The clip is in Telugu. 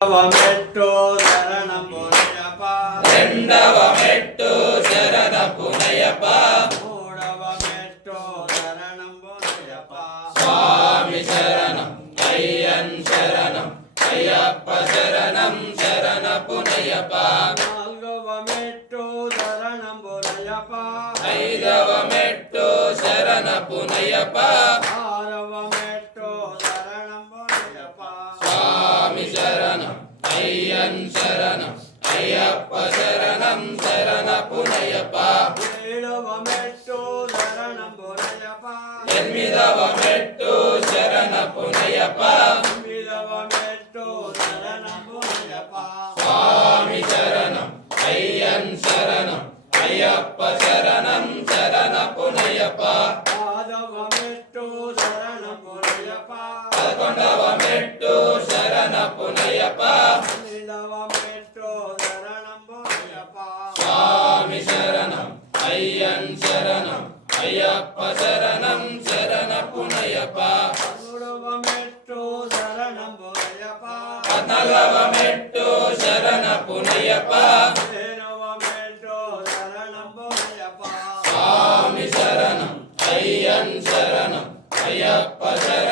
మెట్టు శరణం పునయప రెండవ మెట్టు శరణ పునయప మూడవ మెట్టు శరణం పునయప స్వామి శరణం అయ్యన్ శరణం అయ్యప్ప శరణం శరణ పునయప నాలుగవ మెట్టు శరణం పునయప ఐదవ మెట్టు శరణ పునయప ఆరవ మెట్టు శరణం పునయప స్వామి శరణం అయ్యన్ శరణం అయ్యప్ప శరణం శరణ పునయప ఏడవ మెట్టు శరణం పునయప ఎనిమిదవ మెట్టు శరణ పునయప తొమ్మిదవ మెట్టు శరణం పునయప స్వామి శరణం అయ్యన్ శరణం అయ్యప్ప శరణం శరణ పునయప పదవ మెట్టు శరణం పునయప పదకొండవ మెట్టు శరణ పునయప పన్నెండవ మెట్టు శరణం పునయప స్వామి శరణం అయ్యన్ శరణం అయ్యప్ప శరణం శరణ పునయప పదమూడవ మెట్టు శరణం పునయప పద్నాలుగవ మెట్టు శరణ పునయప పదిహేనవ మెట్టు శరణం పునయప స్వామి శరణం అయ్యన్ శరణం అయ్యప్ప శరణం